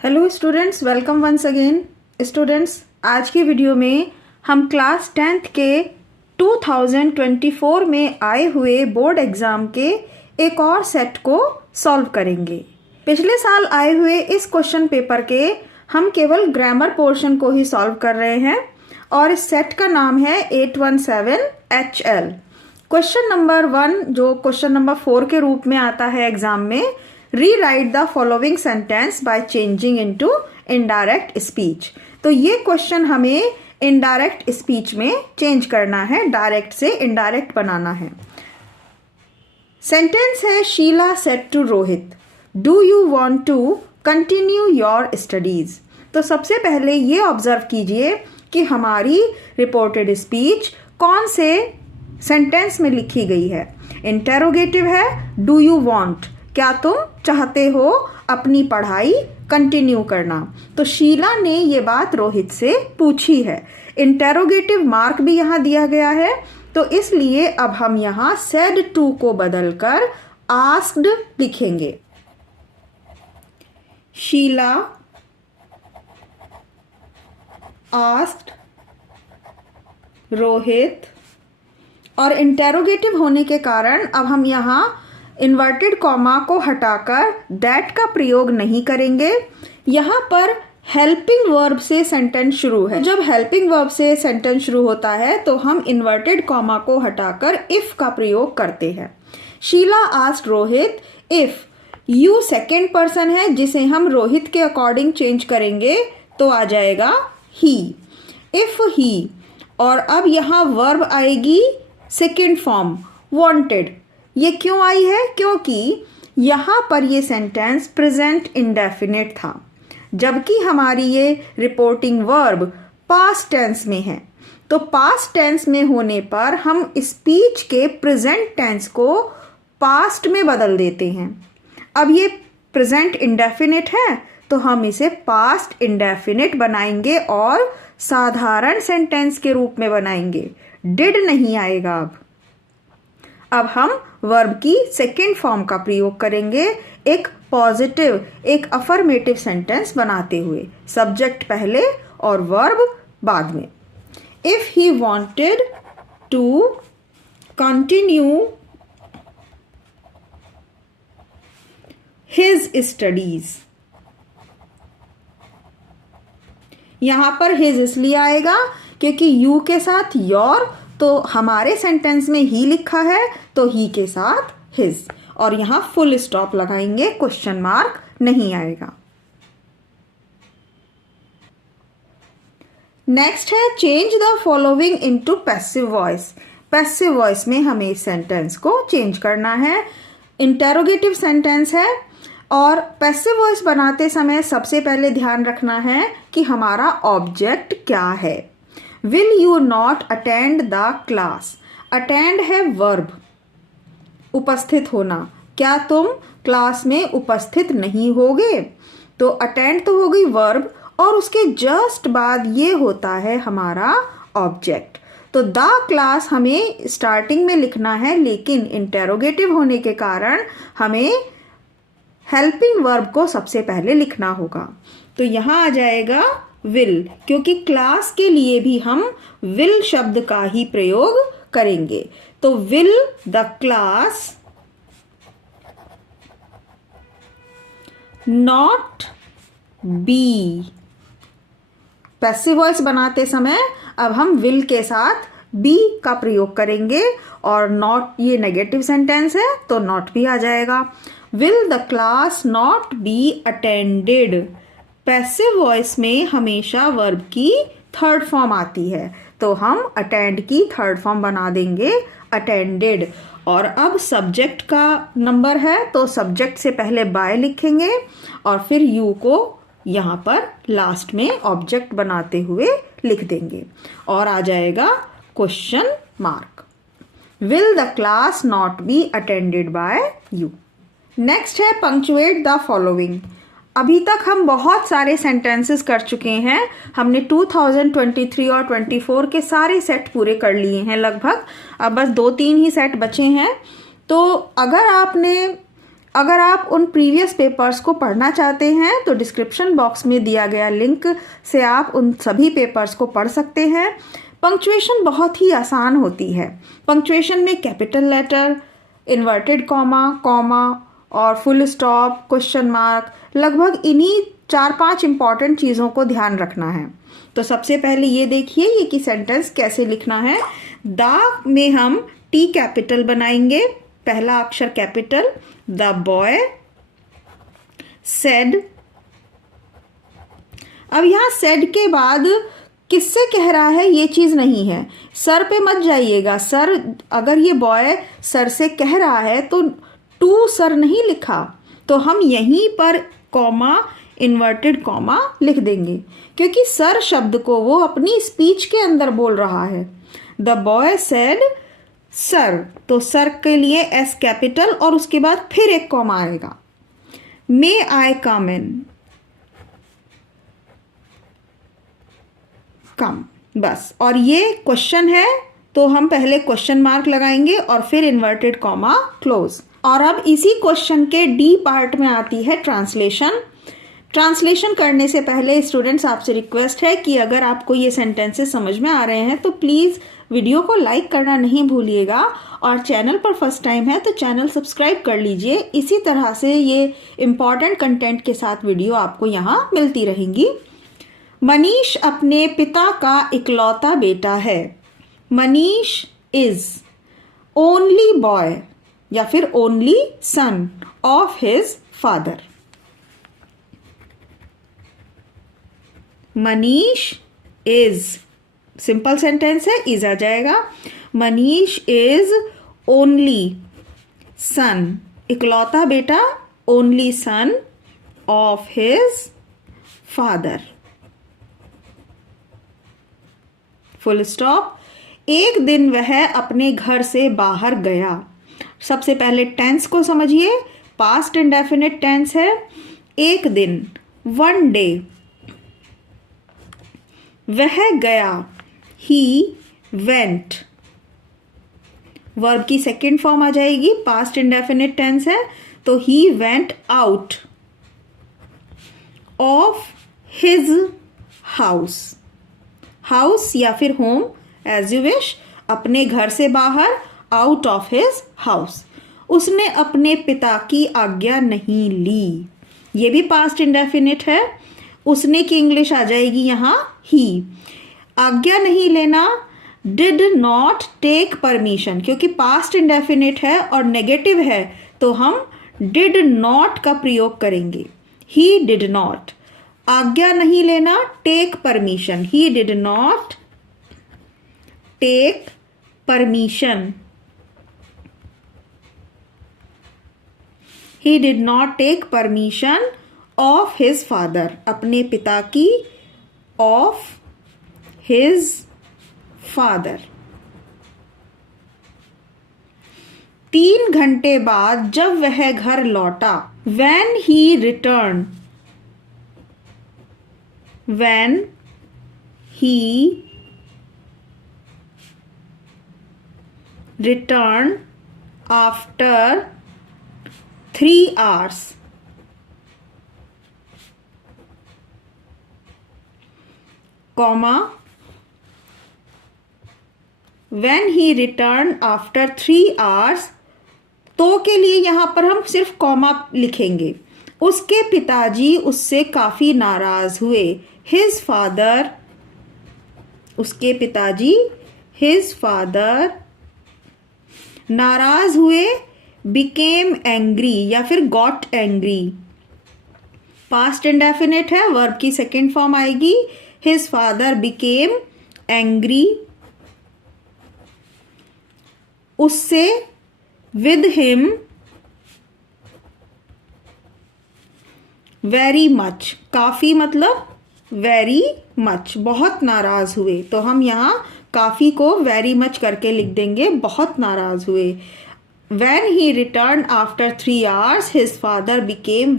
Hello students, welcome once again. Students, आज की video में हम क्लास 10th के 2024 में आए हुए बोर्ड एग्ज़ाम के एक और सेट को सॉल्व करेंगे। पिछले साल आए हुए इस क्वेश्चन पेपर के हम केवल ग्रामर पोर्शन को ही सॉल्व कर रहे हैं और इस सेट का नाम है 817HL। क्वेश्चन नंबर 1 जो क्वेश्चन नंबर 4 के रूप में आता है एग्जाम में, rewrite the following sentence by changing into indirect speech. तो ये क्वेश्चन हमें इनडायरेक्ट स्पीच में चेंज करना है, डायरेक्ट से इनडायरेक्ट बनाना है। सेंटेंस है, Sheela said to Rohit, do you want to continue your studies. तो सबसे पहले ये ऑब्जर्व कीजिए कि हमारी रिपोर्टेड स्पीच कौन से सेंटेंस में लिखी गई है। इंटेरोगेटिव है, डू यू वांट, क्या तुम चाहते हो अपनी पढ़ाई कंटिन्यू करना। तो शीला ने ये बात रोहित से पूछी है। इंटेरोगेटिव मार्क भी यहाँ दिया गया है, तो इसलिए अब हम यहाँ सेड टू को बदलकर आस्क्ड लिखेंगे। शीला आस्क्ड रोहित, और इंटेरोगेटिव होने के कारण अब हम यहाँ इन्वर्टेड कॉमा को हटाकर दैट का प्रयोग नहीं करेंगे। यहाँ पर हेल्पिंग वर्ब से सेंटेंस शुरू है। जब हेल्पिंग वर्ब से सेंटेंस शुरू होता है तो हम इन्वर्टेड कॉमा को हटाकर इफ का प्रयोग करते हैं। Sheela asked Rohit if, you second person है जिसे हम रोहित के अकॉर्डिंग चेंज करेंगे तो आ जाएगा ही। इफ ही, और अब यहाँ वर्ब आएगी सेकेंड फॉर्म वांटेड। ये क्यों आई है? क्योंकि यहाँ पर ये सेंटेंस प्रेजेंट इंडेफिनिट था, जबकि हमारी ये रिपोर्टिंग वर्ब पास्ट टेंस में है। तो पास्ट टेंस में होने पर हम स्पीच के प्रेजेंट टेंस को पास्ट में बदल देते हैं। अब ये प्रेजेंट इंडेफिनिट है तो हम इसे पास्ट इंडेफिनिट बनाएंगे और साधारण सेंटेंस के रूप में बनाएंगे। डिड नहीं आएगा। अब हम वर्ब की सेकेंड फॉर्म का प्रयोग करेंगे, एक पॉजिटिव, एक अफर्मेटिव सेंटेंस बनाते हुए, सब्जेक्ट पहले और वर्ब बाद में। If he wanted to continue his studies. यहां पर हिज इसलिए आएगा क्योंकि यू के साथ योर, तो हमारे सेंटेंस में ही लिखा है तो ही के साथ हिज, और यहां फुल स्टॉप लगाएंगे, क्वेश्चन मार्क नहीं आएगा। नेक्स्ट है, change the following into passive voice. Passive voice में हमें इस सेंटेंस को चेंज करना है। इंटेरोगेटिव सेंटेंस है और पैसिव वॉइस बनाते समय सबसे पहले ध्यान रखना है कि हमारा ऑब्जेक्ट क्या है। Will you not attend the class. Attend है वर्ब, उपस्थित होना, क्या तुम क्लास में उपस्थित नहीं होगे। तो अटेंड तो हो गई वर्ब और उसके जस्ट बाद ये होता है हमारा ऑब्जेक्ट। तो द क्लास हमें स्टार्टिंग में लिखना है, लेकिन इंटेरोगेटिव होने के कारण हमें हेल्पिंग वर्ब को सबसे पहले लिखना होगा। तो यहाँ आ जाएगा विल, क्योंकि क्लास के लिए भी हम विल शब्द का ही प्रयोग करेंगे। तो will the class not be. Passive voice बनाते समय अब हम विल के साथ बी का प्रयोग करेंगे, और नॉट ये नेगेटिव सेंटेंस है तो नॉट भी आ जाएगा। Will the class not be attended. Passive voice में हमेशा वर्ब की थर्ड फॉर्म आती है, तो हम अटेंड की थर्ड फॉर्म बना देंगे अटेंडेड। और अब सब्जेक्ट का नंबर है तो सब्जेक्ट से पहले बाय लिखेंगे और फिर यू को यहाँ पर लास्ट में ऑब्जेक्ट बनाते हुए लिख देंगे, और आ जाएगा question mark. Will the class not be attended by you. Next है, पंक्चुएट द फॉलोइंग। अभी तक हम बहुत सारे सेंटेंसेस कर चुके हैं। हमने 2023 और 24 के सारे सेट पूरे कर लिए हैं लगभग। अब बस 2-3 ही सेट बचे हैं। तो अगर आपने अगर आप उन प्रीवियस पेपर्स को पढ़ना चाहते हैं तो डिस्क्रिप्शन बॉक्स में दिया गया लिंक से आप उन सभी पेपर्स को पढ़ सकते हैं। पंक्चुएशन बहुत ही आसान होती है। पंक्चुएशन में capital letter, inverted comma, comma और फुल स्टॉप, क्वेश्चन मार्क, लगभग इन्हीं 4-5 इंपॉर्टेंट चीज़ों को ध्यान रखना है। तो सबसे पहले ये देखिए ये कि सेंटेंस कैसे लिखना है। द में हम टी कैपिटल बनाएंगे, पहला अक्षर कैपिटल। The boy said. अब यहाँ सेड के बाद किससे कह रहा है ये चीज़ नहीं है, सर पे मत जाइएगा। सर, अगर ये बॉय सर से कह रहा है तो टू सर नहीं लिखा, तो हम यहीं पर कॉमा, इन्वर्टेड कॉमा लिख देंगे, क्योंकि सर शब्द को वो अपनी स्पीच के अंदर बोल रहा है। द बॉय सेड सर, तो सर के लिए एस कैपिटल और उसके बाद फिर एक कॉमा आएगा। मे आई कम इन, कम, बस। और ये क्वेश्चन है तो हम पहले क्वेश्चन मार्क लगाएंगे और फिर इन्वर्टेड कॉमा क्लोज। और अब इसी क्वेश्चन के डी पार्ट में आती है ट्रांसलेशन। ट्रांसलेशन करने से पहले स्टूडेंट्स आपसे रिक्वेस्ट है कि अगर आपको ये सेंटेंसेस समझ में आ रहे हैं तो प्लीज़ वीडियो को लाइक करना नहीं भूलिएगा, और चैनल पर फर्स्ट टाइम है तो चैनल सब्सक्राइब कर लीजिए। इसी तरह से ये इम्पॉर्टेंट कंटेंट के साथ वीडियो आपको यहाँ मिलती रहेंगी। मनीष अपने पिता का इकलौता बेटा है। मनीष इज ओनली बॉय या फिर only son of his father. Manish is, simple sentence है, इज आ जाएगा। मनीष इज ओनली सन, इकलौता बेटा, only son of his father, full stop. एक दिन वह अपने घर से बाहर गया। सबसे पहले टेंस को समझिए, पास्ट इंडेफिनिट टेंस है। एक दिन, वन डे, वह गया, ही वेंट, वर्ब की सेकेंड फॉर्म आ जाएगी, पास्ट इंडेफिनिट टेंस है तो he went out of his house. House या फिर होम एज यू विश, अपने घर से बाहर, आउट ऑफ हिज हाउस। उसने अपने पिता की आज्ञा नहीं ली, ये भी पास्ट इंडेफिनिट है। उसने की इंग्लिश आ जाएगी यहाँ ही। आज्ञा नहीं लेना, डिड नॉट टेक परमिशन, क्योंकि पास्ट इंडेफिनिट है और नेगेटिव है तो हम डिड नॉट का प्रयोग करेंगे। ही डिड नॉट, आज्ञा नहीं लेना, take permission, he did not take permission, he did not take permission of his father, अपने पिता की, ऑफ हिज फादर। 3 घंटे बाद जब वह घर लौटा, when he returned, when he returned after 3 hours, comma, when he returned after 3 hours, तो के लिए यहां पर हम सिर्फ कॉमा लिखेंगे। उसके पिताजी उससे काफी नाराज हुए। His father, उसके पिताजी, his father, नाराज हुए, became angry या फिर got angry, पास्ट इंडेफिनिट है, वर्ब की सेकेंड फॉर्म आएगी। His father became angry, उससे, with him, very much, काफी मतलब very much, बहुत नाराज हुए, तो हम यहाँ काफी को very much करके लिख देंगे, बहुत नाराज हुए। When he returned after 3 hours, his father became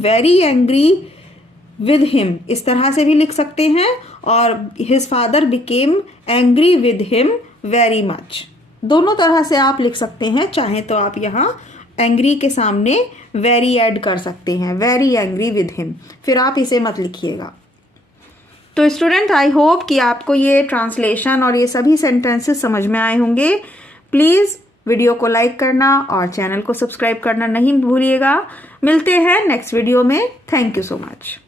very angry with him, इस तरह से भी लिख सकते हैं। और his father became angry with him very much, दोनों तरह से आप लिख सकते हैं, चाहे तो आप यहाँ एंग्री के सामने वेरी ऐड कर सकते हैं, वेरी एंग्री विद हिम, फिर आप इसे मत लिखिएगा। तो स्टूडेंट, आई होप कि आपको ये ट्रांसलेशन और ये सभी सेंटेंसेस समझ में आए होंगे। प्लीज़ वीडियो को लाइक करना और चैनल को सब्सक्राइब करना नहीं भूलिएगा। मिलते हैं नेक्स्ट वीडियो में। Thank you so much.